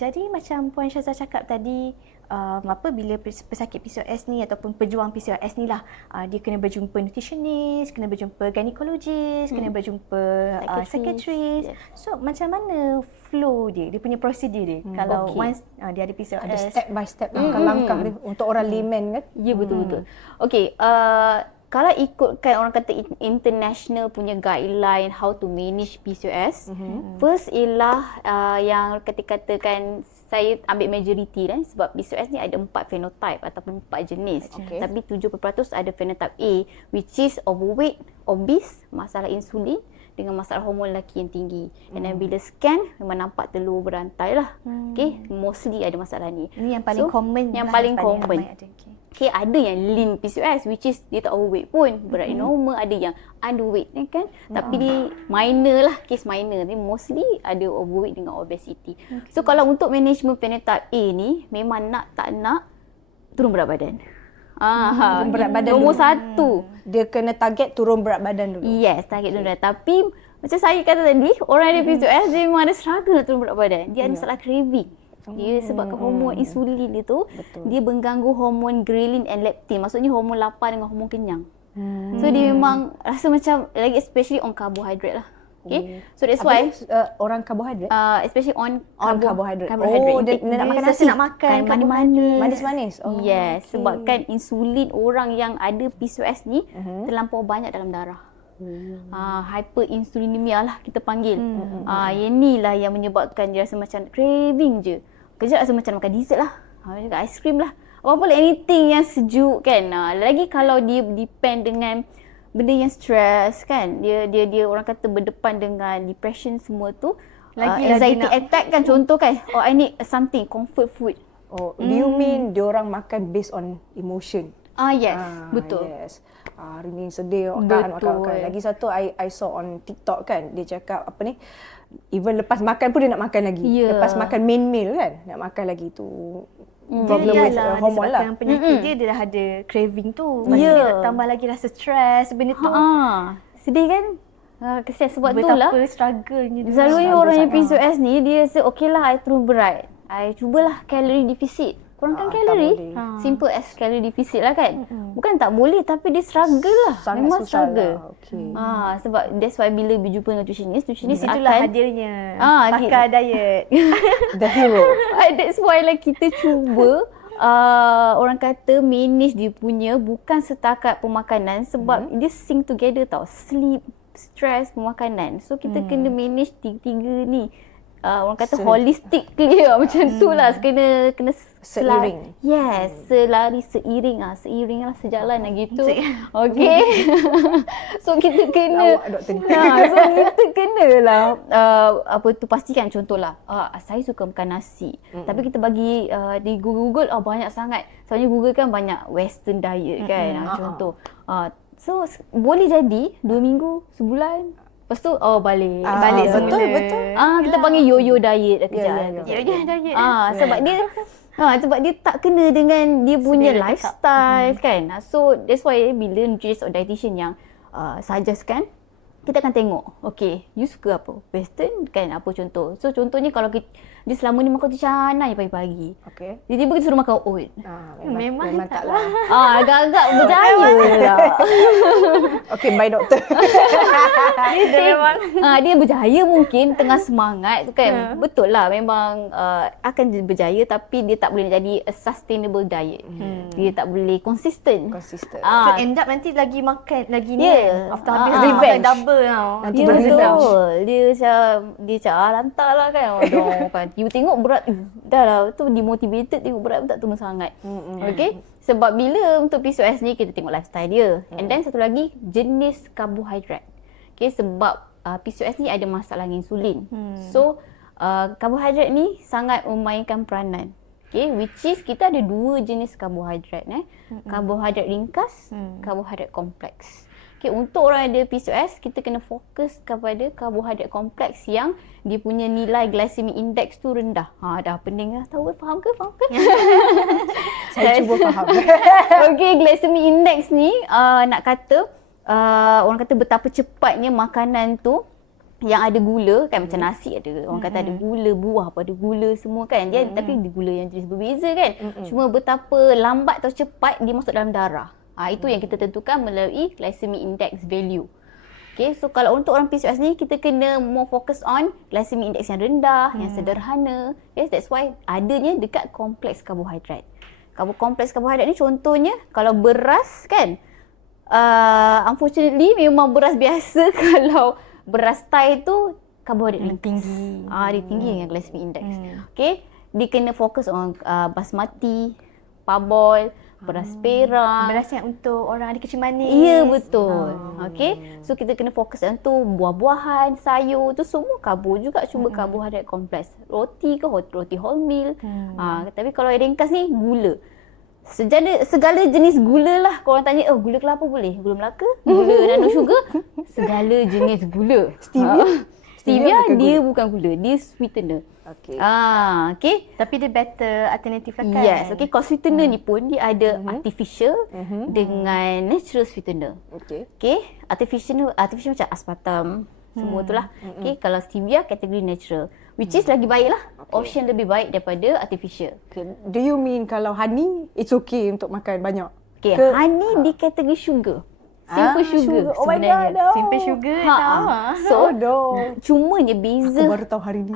Jadi macam Puan Syazah cakap tadi, bila pesakit PCOS ni ataupun pejuang PCOS ni lah, dia kena berjumpa nutritionist, kena berjumpa gynecologist, kena berjumpa psychiatrist. So macam mana flow dia punya prosedur dia kalau once dia ada PCOS? Ada step by step langkah-langkah dia untuk orang layman kan? Ya, betul-betul. Okey, kalau ikutkan orang kata international punya guideline how to manage PCOS, first ialah yang katakan saya ambil majority sebab PCOS ni ada 4 phenotype ataupun 4 jenis. Tapi 70% ada phenotype A, which is overweight, obese, masalah insulin dengan masalah hormon lelaki yang tinggi. And then bila scan memang nampak telur berantai lah. Mostly ada masalah ni. Ini yang paling common. Yang paling common. Ada yang lean PCOS, which is dia tak overweight pun, berat normal. Ada yang underweight kan, tapi dia minor lah, case minor ni, mostly ada overweight dengan obesity. So kalau untuk management phenotype A ni, memang nak tak nak turun berat badan. Turun berat badan Nombor dulu. 1. Dia kena target turun berat badan dulu. Yes, target turun berat. Tapi macam saya kata tadi, orang yang ada PCOS dia memang ada struggle nak turun berat badan. Dia ada masalah craving. Dia sebabkan hormon insulin dia tu, dia mengganggu hormon ghrelin and leptin. Maksudnya hormon lapar dengan hormon kenyang. So dia memang rasa macam, lagi especially on carbohydrate lah. So that's why orang karbohidrat, especially on karbohidrat. Dia nak makan nasi, nak makan manis-manis. Yes, sebabkan insulin orang yang ada PCOS ni terlampau banyak dalam darah. Hyperinsulinemia lah kita panggil. Yang ni lah yang menyebabkan dia rasa macam craving je. Kejap rasa macam makan dessert lah, juga aiskrim lah, apa-apa lah, anything yang sejuk kan. Lagi kalau dia depend dengan benda yang stress kan, dia orang kata berdepan dengan depression semua tu, lagi anxiety attack kan, contoh kan, I need something comfort food. Do you mean diorang makan based on emotion? Yes, betul. Yes. Hari ni sedih makan. Lagi satu I saw on TikTok kan, dia cakap apa ni, even lepas makan pun dia nak makan lagi. Lepas makan main meal kan, nak makan lagi tu. Problem with hormon lah. Penyakit dia dah ada craving tu. Lepas dia nak tambah lagi rasa stres benda tu. Sedih kan? Kesian sebab tu lah. Betapa struggle-nya. Selalunya orang yang PCOS ni, dia rasa okey lah, I turun berat, I cubalah calorie deficit. Kurangkan kalori. Simple as calorie deficit lah kan. Bukan tak boleh, tapi dia struggle lah. Memang struggle. Sebab that's why bila berjumpa nutritionist itulah akan hadirnya pakar diet. The hero. That's why lah kita cuba orang kata manage dia punya, bukan setakat pemakanan, sebab dia sync together tau. Sleep, stress, pemakanan. So kita kena manage tiga-tiga ni. Orang kata holistically macam tu lah, kena seiring. Yes, selari seiring lah, sejalan lah gitu. Okey. So kita kena so kita kenalah pastikan, contohlah saya suka makan nasi, tapi kita bagi di Google banyak sangat. Soalnya Google kan banyak western diet kan, contoh. So boleh jadi 2 minggu, sebulan, lepas tu balik betul. Kita panggil yo-yo diet kejap. Yo-yo diet. Sebab dia tak kena dengan dia punya lifestyle kan. So that's why bila nutritionist or dietitian yang suggest kan, kita akan tengok, okay, you suka apa? Western kan, apa contoh? So contohnya kalau dia selama ni makan tu canai pagi-pagi. Okay. Tiba-tiba kita suruh makan oat. Memang taklah. Agak-agak berjaya lah. Okay, bye doktor. Dia berjaya mungkin tengah semangat tu kan. Betul lah, memang akan berjaya, tapi dia tak boleh jadi a sustainable diet. Dia tak boleh consistent. So end up nanti lagi makan lagi ni. After habis revenge. Double tau. Nanti betul. Dia macam lantak lah kan. Kan. You tengok berat, dah lah tu demotivated, tengok berat pun tak turun sangat. Okay. Sebab bila untuk PCOS ni kita tengok lifestyle dia. And then satu lagi, jenis karbohidrat. Okay, sebab PCOS ni ada masalah insulin. So karbohidrat ni sangat memainkan peranan. Okay, which is kita ada 2 jenis karbohidrat. Karbohidrat ringkas, karbohidrat kompleks. Okay, untuk orang yang ada PCOS, kita kena fokus kepada karbohidrat kompleks yang dia punya nilai glycemic index tu rendah. Dah pening lah. Tahu faham ke? Saya cuba faham. Okay, glycemic index ni nak kata orang kata betapa cepatnya makanan tu yang ada gula kan, macam nasi ada orang kata ada gula, buah pun ada gula semua kan dia, tapi ada gula yang jenis berbeza kan. Cuma betapa lambat atau cepat dia masuk dalam darah. Itu yang kita tentukan melalui glycemic index value. Okay, so kalau untuk orang PCOS ni kita kena more focus on glycemic index yang rendah, yang sederhana. Yes, that's why adanya dekat kompleks karbohidrat. Kompleks karbohidrat ni contohnya kalau beras kan, unfortunately memang beras biasa kalau beras Thai tu karbohidrat dia tinggi. Dia tinggi dengan glycemic index. Okay, dia kena fokus on basmati, parboil, beras perang. Beras yang untuk orang ada kecil manis. Ya, betul. Okay, so kita kena fokus on tu buah-buahan, sayur tu semua karbo juga, cuma karbohidrat kompleks. Roti ke roti wholemeal. Tapi kalau yang ringkas ni gula. Segala jenis gula lah. Kalau orang tanya, gula kelapa boleh? Gula Melaka? Gula nano sugar? Segala jenis gula. Stevia dia bukan gula, dia sweetener. Okay. Okay. Tapi dia better alternatif lah kan? Yes, okay. Kalau sweetener ni pun dia ada artificial dengan natural sweetener. Okay. Okay. Artificial macam aspartam, semua tu lah. Okay. Kalau stevia kategori natural. Which is lagi baik lah. Option lebih baik daripada artificial. Okay. Do you mean kalau honey, it's okay untuk makan banyak? Okay. Honey di kategori sugar. Simple sugar. Oh my sebenarnya. god, no. Simple sugar. So, no. cumanya Aku beza. baru tahu hari ni.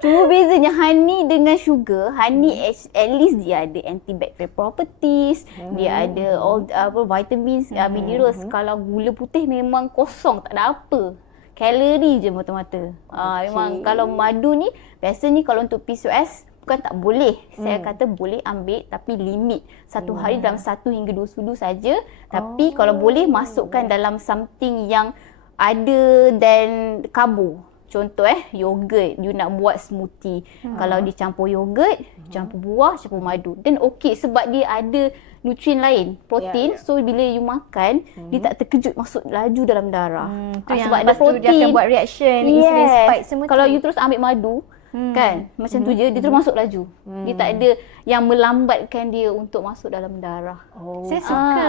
Cuma bezanya honey dengan sugar, honey at least dia ada antibacterial properties, dia ada all vitamins, minerals. Kalau gula putih memang kosong, tak ada apa. Kalori je mata-mata. Memang kalau madu ni, biasanya kalau untuk PCOS bukan tak boleh. Saya kata boleh ambil tapi limit. Satu hari dalam 1 hingga 2 sudu saja. Tapi kalau boleh masukkan dalam something yang ada than karbo. Contoh yogurt, you nak buat smoothie. Kalau dicampur yogurt, campur buah, campur madu. Then okey sebab dia ada nutrien lain, protein. So bila you makan, dia tak terkejut masuk laju dalam darah. Tu yang sebab ada lepas tu protein. dia akan buat reaction, insulin spike semua Kalau tu. you terus ambil madu, kan macam tu je, dia terus masuk laju. Dia tak ada yang melambatkan dia untuk masuk dalam darah. Saya suka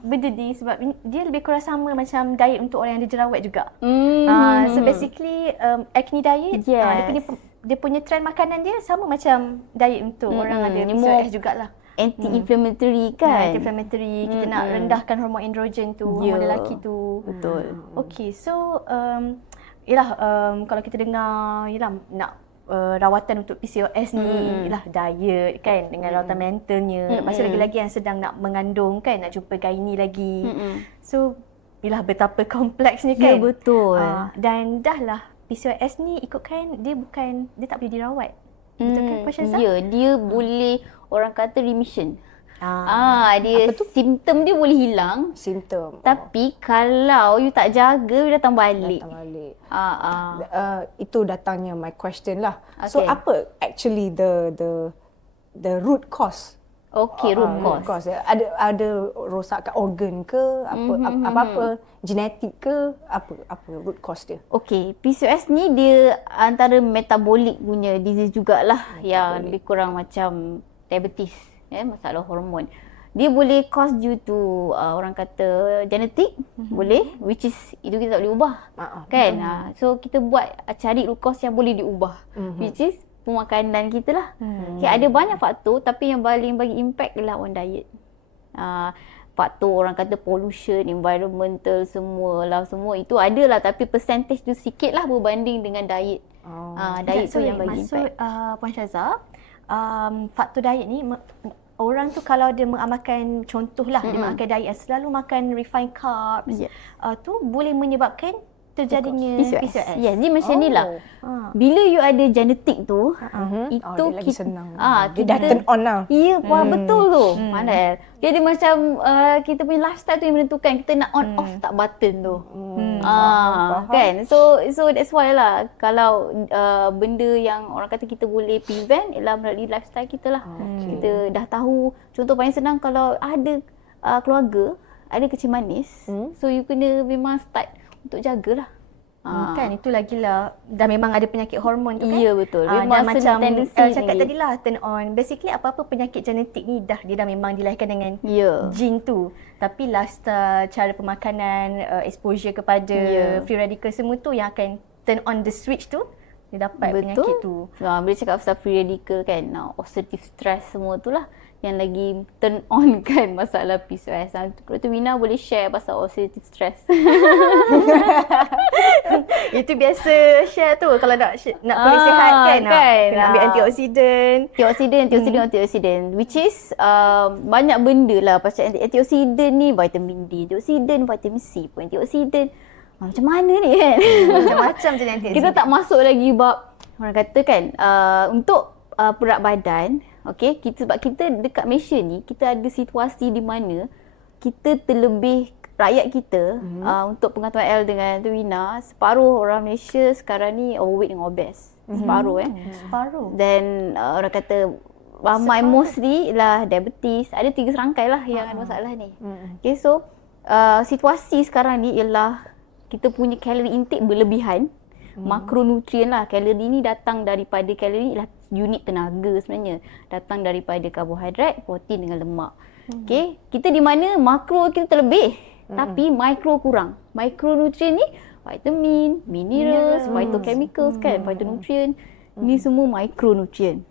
benda ni sebab dia lebih kurang sama macam diet untuk orang yang ada jerawat juga. So basically acne diet, dia punya trend makanan dia sama macam diet untuk orang ada PCOS jugalah. Anti-inflammatory kan. Anti-inflammatory, kita nak rendahkan hormon androgen tu, hormon lelaki tu. Betul. Okay, so kalau kita dengar nak rawatan untuk PCOS ni ialah diet kan dengan rawatan mentalnya. Lepas tu lagi-lagi yang sedang nak mengandung kan, nak jumpa gynae lagi. So ialah betapa kompleksnya kan. Ya, betul. Dan dah lah PCOS ni ikutkan dia tak boleh dirawat. Betul kan Puan Syazah? Ya, dia boleh orang kata remission. Dia simptom dia boleh hilang. Simptom. Tapi kalau you tak jaga, you datang balik. Itu datangnya my question lah. Okay. So apa actually the root cause? Okay, root cause. Ada rosakkan organ ke apa genetik ke apa root cause dia? Okay, PCOS ni dia antara metabolic punya disease jugalah yang lebih kurang macam diabetes, masalah hormon. Dia boleh cause due to orang kata genetik, boleh, which is itu kita tak boleh ubah. Kan? So kita cari root cause yang boleh diubah, which is pemakanan kita lah. Okay, ada banyak faktor tapi yang paling bagi impact ialah on diet. Faktor orang kata pollution, environmental, semua itu ada lah tapi percentage tu sikit lah berbanding dengan diet. Diet tu yang bagi impact. Puan Syazah, faktor diet ni orang tu kalau dia mengamalkan contohlah dia mengamalkan diet yang selalu makan refined carbs, tu boleh menyebabkan terjadinya PCOS. Yes, dia macam ni lah. Bila you ada genetik tu, itu dia lagi senang. Dia kita dah turn on lah. Ya, betul tu. Mana jadi macam kita punya lifestyle tu yang menentukan kita nak on off tak button tu. Kan? So that's why lah kalau benda yang orang kata kita boleh prevent ialah melalui lifestyle kita lah. Kita dah tahu, contoh paling senang kalau ada keluarga ada kecil manis, so you kena memang start untuk jagalah. Kan itu lagilah dah memang ada penyakit hormon tu kan. Ya, betul. Dan Memang macam tendency cakap tinggi. tadi lah turn on. Basically apa-apa penyakit genetik ni dia dah memang dilahirkan dengan Ya. gene tu. Tapi lifestyle, cara pemakanan, exposure kepada free radical semua tu yang akan turn on the switch tu, dia dapat penyakit tu. Bila cakap pasal free radical kan, oxidative stress semua tu lah yang lagi turn on kan masalah PCOS. Dr. Wina boleh share pasal oxidative stress. Itu biasa share tu kalau nak kulit sihat kan. Kena ambil antioksidan. Antioksidan. Which is banyak benda lah pasal antioksidan ni, vitamin D, antioksidan, vitamin C, antioksidan. Macam mana ni kan? Macam-macam je antioksidan. Kita tak masuk lagi bab orang kata kan untuk berat badan. Okay, sebab kita dekat Malaysia ni, kita ada situasi di mana kita terlebih rakyat kita untuk pengetahuan L dengan Dr. Wina, separuh orang Malaysia sekarang ni overweight dan obese. Separuh Separuh. Dan orang kata ramai mostly lah diabetes. Ada 3 serangkai lah yang ada masalah ni. Okay, so situasi sekarang ni ialah kita punya kalori intake berlebihan. Makronutrien lah. Kalori ni datang daripada kalori ialah unit tenaga sebenarnya. Datang daripada karbohidrat, protein dengan lemak. Okay, kita di mana makro kita terlebih. Tapi mikro kurang. Mikronutrien ni vitamin, minerals, phytochemicals kan, phytonutrien. Ni semua mikronutrien.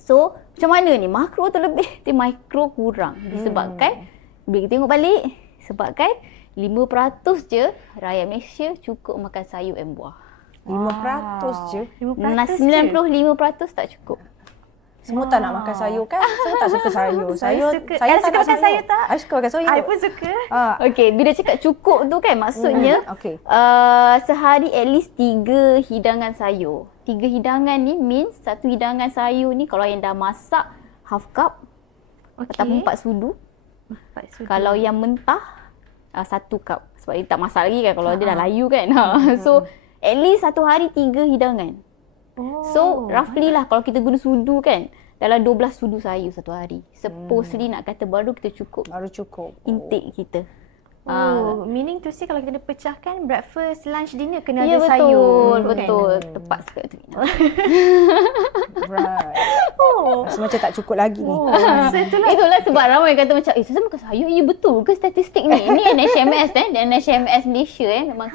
So, macam mana ni? Makro terlebih, tapi mikro kurang. Disebabkan, bila kita tengok balik, sebabkan 5% je rakyat Malaysia cukup makan sayur dan buah. 5% je. 95% tak cukup. Semua tak nak makan sayur kan? Saya tak suka sayur. Saya suka. Saya suka makan sayur tak? I suka makan sayur. I pun suka. Okey, bila cakap cukup tu kan maksudnya Okey. Sehari at least 3 hidangan sayur. 3 hidangan ni means satu hidangan sayur ni kalau yang dah masak half cup ataupun 4 sudu. Kalau yang mentah 1 cup. Sebab dia tak masak lagi kan kalau dia dah layu kan. So at least satu hari 3 hidangan. So roughly lah kalau kita guna sudu kan, dalam 12 sudu sayur satu hari. Supposedly nak kata baru kita cukup Baru cukup. intake kita. Meaning to say kalau kita pecahkan breakfast, lunch, dinner kena Ya ada sayur. betul. Tepat sekali tu. Right. Rasa macam tak cukup lagi ni. Itulah sebab ramai kata macam, saya makan sayur. Ya betul ke statistik ni? Ini NHMS NHMS Malaysia memang